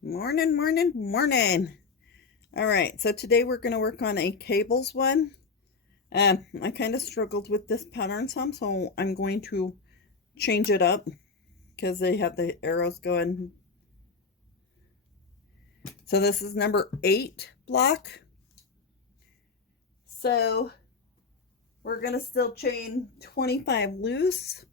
Morning, morning, morning. All right, so today we're going to work on a cables one. I kind of struggled with this pattern some, so I'm going to change it up because they have the arrows going. So this is number 8 block. So we're going to still chain 25 loose.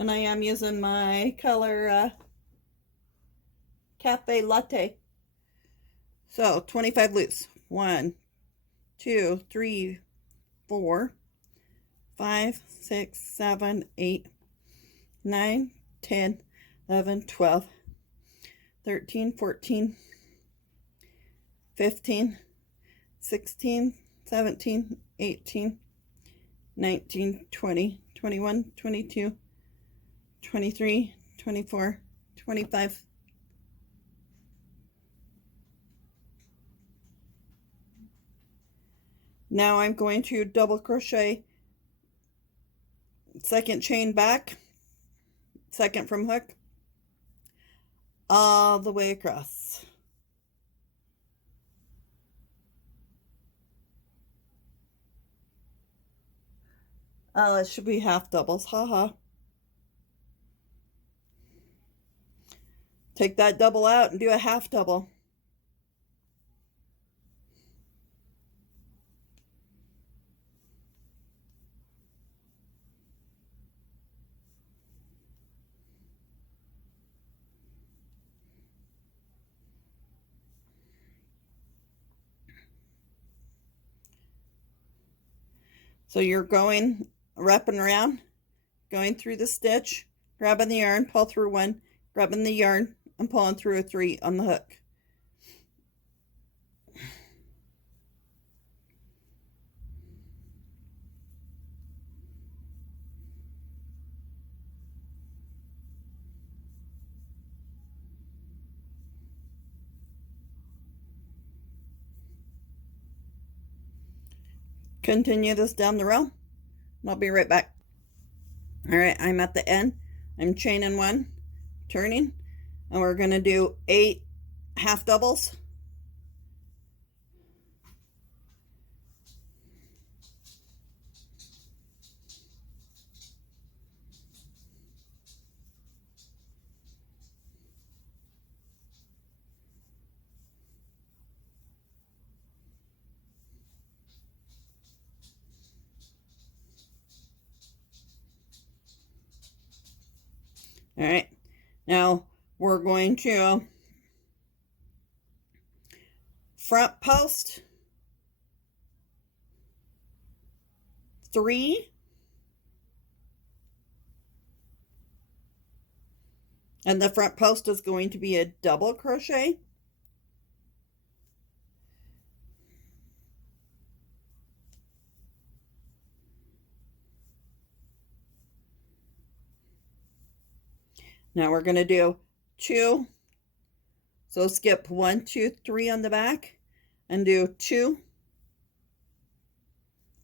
And I am using my color Cafe Latte. So 25 loose. 1, 2, 3, 4, 5, 6, 7, 8, 9, 10, 11, 12, 13, 14, 15, 16, 17, 18, 19, 20, 21, 22, 23, 24, 25. Now I'm going to double crochet, second chain back, second from hook, all the way across. Oh, it should be half doubles, haha. Take that double out and do a half double. So you're wrapping around, going through the stitch, grabbing the yarn, pull through one, grabbing the yarn, and pulling through a 3 on the hook. Continue this down the row, and I'll be right back. All right, I'm at the end. I'm chaining 1, turning, and we're going to do 8 half doubles. All right, now we're going to front post 3, and the front post is going to be a double crochet. Now we're going to do 2, so skip 1, 2, 3 on the back and do 2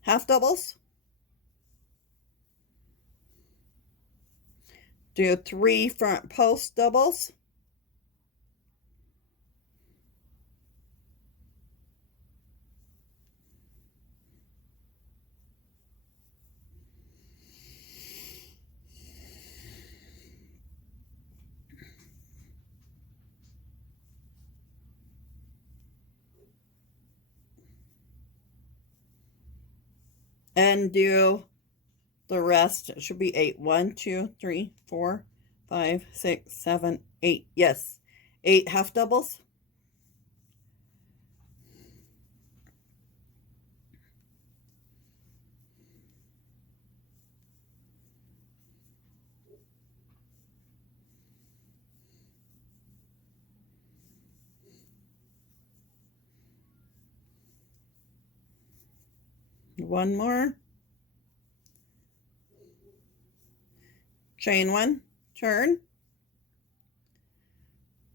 half doubles, do 3 front post doubles, and do the rest. It should be 8. 1, 2, 3, 4, 5, 6, 7, 8. Yes, 8 half doubles. One more. Chain 1, turn.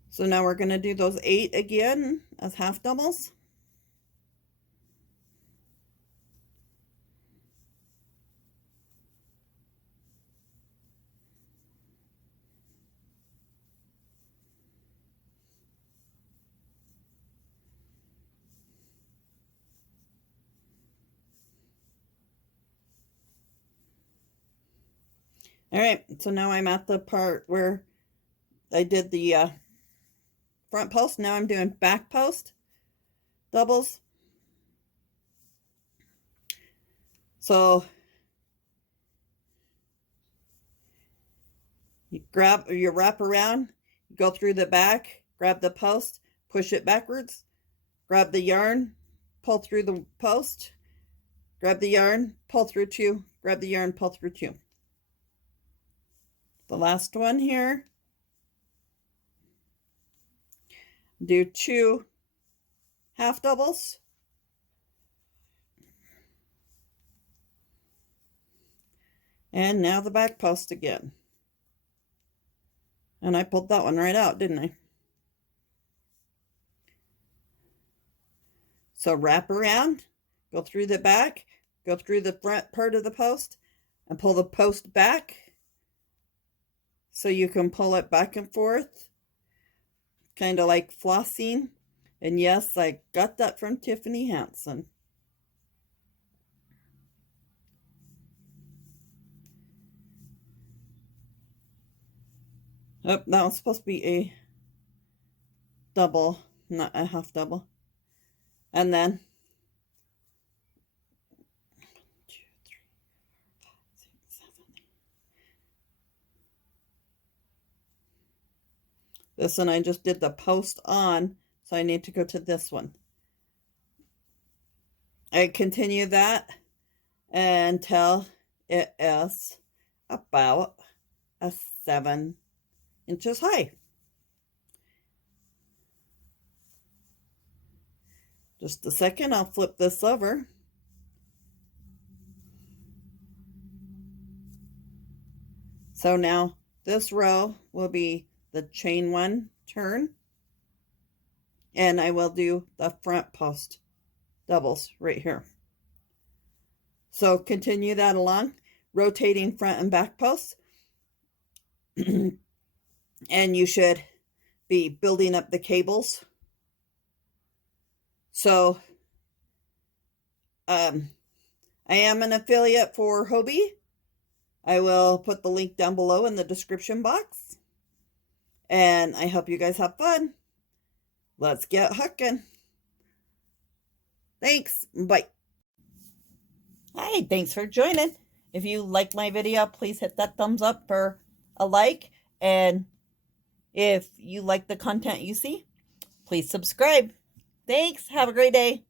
So now we're going to do those 8 again as half doubles. All right, so now I'm at the part where I did the front post. Now I'm doing back post doubles. So you wrap around, go through the back, grab the post, push it backwards, grab the yarn, pull through the post, grab the yarn, pull through two, grab the yarn, pull through two. The last one here, do 2 half doubles, and now the back post again. And I pulled that one right out, didn't I? So wrap around, go through the back, go through the front part of the post, and pull the post back so you can pull it back and forth, kind of like flossing. And yes, I got that from Tiffany Hansen. Oh, that was supposed to be a double, not a half double. And then 1, 2, 3, 4, 5, 6, 7, 8. This one I just did the post on, so I need to go to this one. I continue that until it is about 7 inches high. Just a second, I'll flip this over. So now this row will be the chain 1 turn, and I will do the front post doubles right here. So continue that along, rotating front and back posts. And you should be building up the cables. So I am an affiliate for Hobie. I will put the link down below in the description box. And I hope you guys have fun. Let's get hooking. Thanks. Bye. Hi, thanks for joining. If you like my video, please hit that thumbs up for a like. And if you like the content you see, please subscribe. Thanks. Have a great day.